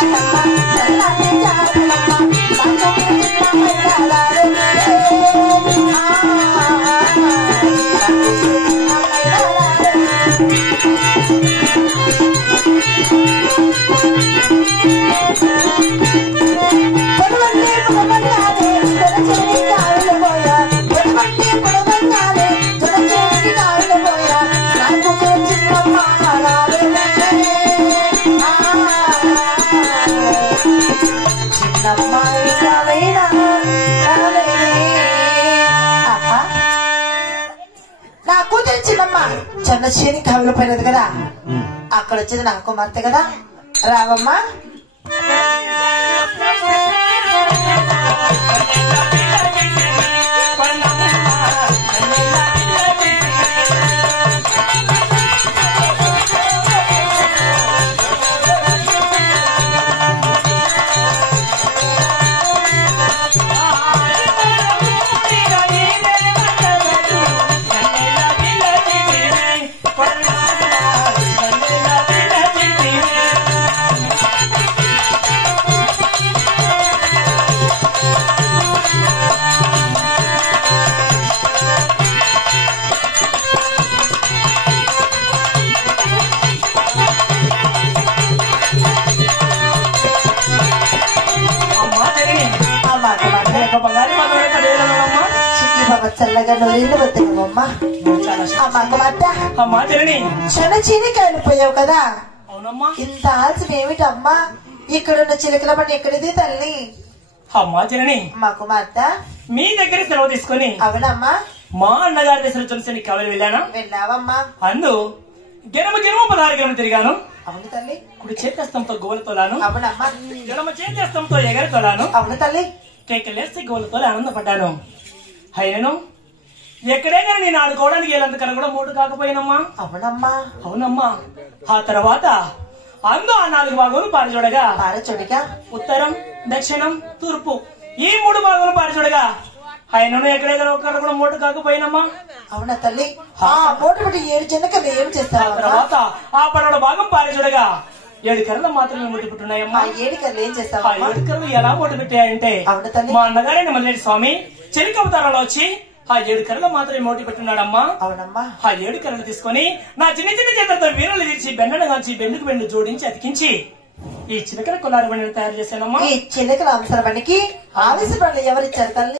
నా కూతురు చిన్నమ్మ చిన్న చేని కావిలో పోయినది కదా, అక్కడ వచ్చేది నా కుమార్తె కదా. రావమ్మా. చల్లగా నూనెలు వద్దమ్మా. చిన్న చీనికాయలు పోయావు కదా, ఇంత ఆలస్యం ఏమిటమ్మా? ఇక్కడున్న చిలకల పని ఎక్కడిది తల్లి? అమ్మా జనని, మా కుమార్తె మీ దగ్గర సెలవు తీసుకుని అవునమ్మా మా అన్నగారి దశలు చూసి కావలి వెళ్ళాను. వెళ్ళావమ్మా. అందు గిరమ 16 గిరమ తిరిగాను. అవును తల్లి. కుడి చేతస్తంతో గోవల తోలాను. అవునమ్మా. ఎడమ చేతస్తంతో ఎగర తోలాను. అవును తల్లి. కేకలేసి గోవలతో ఆనందపడ్డాను. అయినను ఎక్కడైనా నేను ఆడుకోవడానికి వెళ్ళంతకన్నా కూడా మూడు కాకపోయినమ్మా. అవునమ్మా. అవునమ్మా. ఆ తర్వాత అందు ఆ 4 భాగములు పారచూడగా ఉత్తరం, దక్షిణం, తూర్పు ఈ 3 భాగములు పారచూడగా ఆయనను ఎక్కడెక్కడ ఒక్కడ కూడా మూడు కాకపోయినమ్మా. అవునా తల్లి. ఆ మూడు బట్టి 7 జనకలు ఏం చేస్తావు? తర్వాత ఆ 12 భాగం పారచూడగా 7 కర్రలు మాత్రమే ముట్టి పుట్టున్నాయమ్మా. 7 కర్రలు ఏం చేస్తావు? ఆ 7 కర్రలు ఎలా ముట్టి పెట్టాయంటే మా అన్నగారైన మల్లేటి స్వామి చెలిక అవతారంలో వచ్చి ఆ 7 కర్రలు మాత్రమే మోటి పెట్టున్నాడమ్మా. అవునమ్మా. ఆ 7 కర్రలు తీసుకుని నా చిన్న చిన్న చేతులతో వీరులు తీర్చి బెండను కాంచి బెండుకు బెండు జోడించి అతికించి ఈ చిలకల కొల్లారి బండిని తయారు చేశానమ్మా. ఈ చిలకల అవసరం పనికి ఆవేశ పనులు ఎవరిచ్చారు తల్లి?